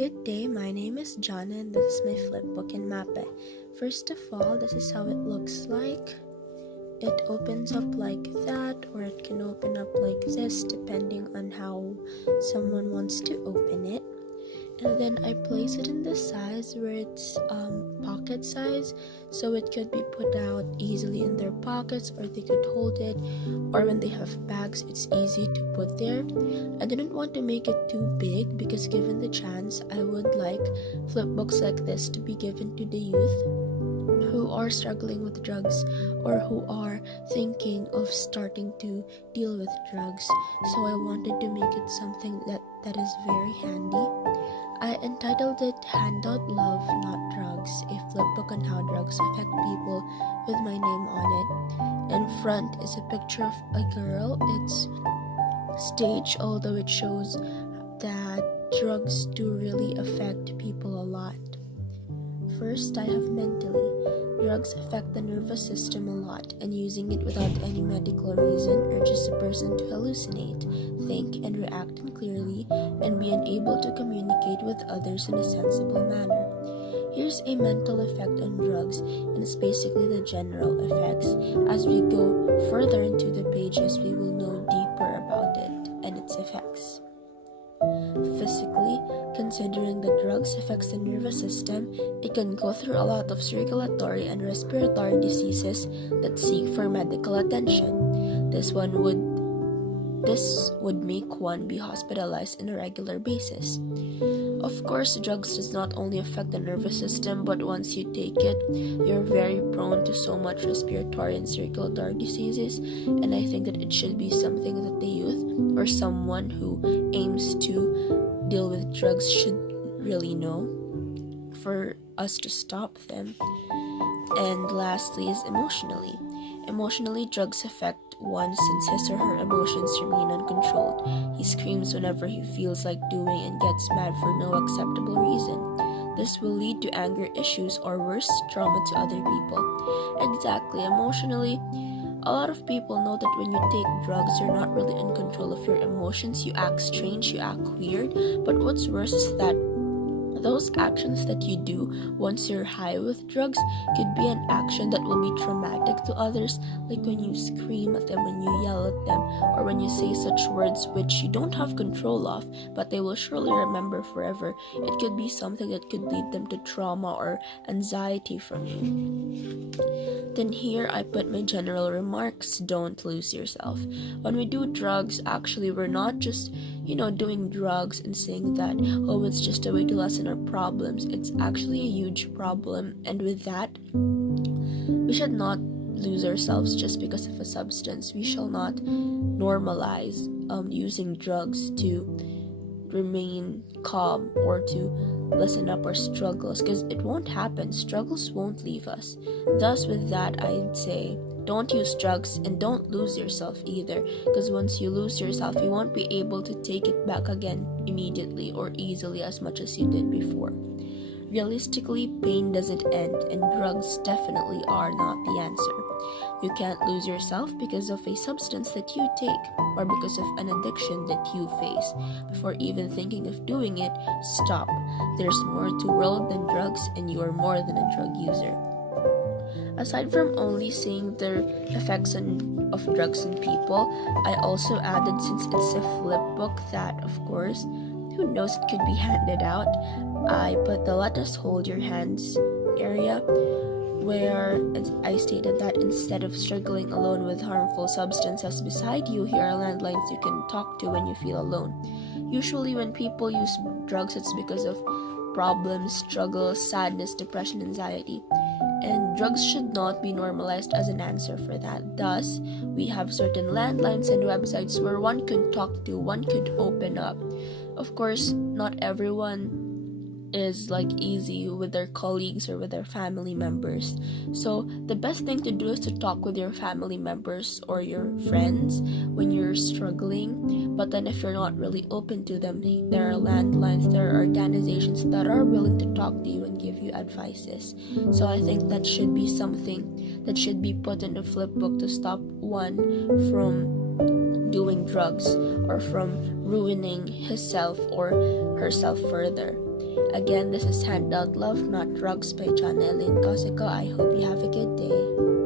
Good day, my name is John and this is my Flipbook and Mappe. First of all, this is how it looks like. It opens up like that, or it can open up like this depending on how someone wants to open it. And then I place it in the size where it's pocket size, so it could be put out easily in their pockets, or they could hold it, or when they have bags it's easy to put there. I didn't want to make it too big because given the chance, I would like flipbooks like this to be given to the youth who are struggling with drugs or who are thinking of starting to deal with drugs. So I wanted to make it something that is very handy. I entitled it Handout Love Not Drugs, a flipbook on how drugs affect people with my name on it. In front is a picture of a girl. It's staged, although it shows that drugs do really affect people a lot. First, I have mentally. Drugs affect the nervous system a lot, and using it without any medical reason urges a person to hallucinate, think and react clearly, and be unable to communicate with others in a sensible manner. Here's a mental effect on drugs, and it's basically the general effects. As we go further into the pages, we will know deeper about it and its effects. Physically, considering that drugs affects the nervous system, it can go through a lot of circulatory and respiratory diseases that seek for medical attention. This would make one be hospitalized on a regular basis. Of course, drugs does not only affect the nervous system, but once you take it, you're very prone to so much respiratory and circulatory diseases, and I think that it should be something that the youth or someone who aims to deal with drugs should really know for us to stop them. And lastly is emotionally. Emotionally, drugs affect one since his or her emotions remain uncontrolled. He screams whenever he feels like doing and gets mad for no acceptable reason. This will lead to anger issues or worse, trauma to other people. Exactly, emotionally, a lot of people know that when you take drugs, you're not really in control of your emotions. You act strange, you act weird, but what's worse is that those actions that you do once you're high with drugs could be an action that will be traumatic to others, like when you scream at them, when you yell at them, or when you say such words which you don't have control of, but they will surely remember forever. It could be something that could lead them to trauma or anxiety from you. Then here I put my general remarks: don't lose yourself. When we do drugs, actually we're not just doing drugs and saying that, oh, it's just a way to lessen our problems. It's actually a huge problem, and with that, we should not lose ourselves just because of a substance. We shall not normalize using drugs to remain calm or to lessen up our struggles, because it won't happen. Struggles won't leave us. Thus, with that, I'd say don't use drugs and don't lose yourself either, because once you lose yourself, you won't be able to take it back again immediately or easily as much as you did before. Realistically, pain doesn't end, and drugs definitely are not the answer. You can't lose yourself because of a substance that you take or because of an addiction that you face. Before even thinking of doing it, stop. There's more to the world than drugs, and you are more than a drug user. Aside from only seeing the effects of drugs on people, I also added, since it's a flip book that, of course, who knows, it could be handed out, I put the let us hold your hands area, where I stated that instead of struggling alone with harmful substances beside you, here are landlines you can talk to when you feel alone. Usually when people use drugs, it's because of problems, struggles, sadness, depression, anxiety. And drugs should not be normalized as an answer for that. Thus, we have certain landlines and websites where one could talk to, one could open up. Of course, not everyone is easy with their colleagues or with their family members. So the best thing to do is to talk with your family members or your friends when you're struggling. But then if you're not really open to them, there are landlines, there are organizations that are willing to talk to you and give you advices. So I think that should be something that should be put in the flip book to stop one from doing drugs or from ruining himself or herself further. Again, this is Handouts Love, Not Drugs by John Ellen Cosico. I hope you have a good day.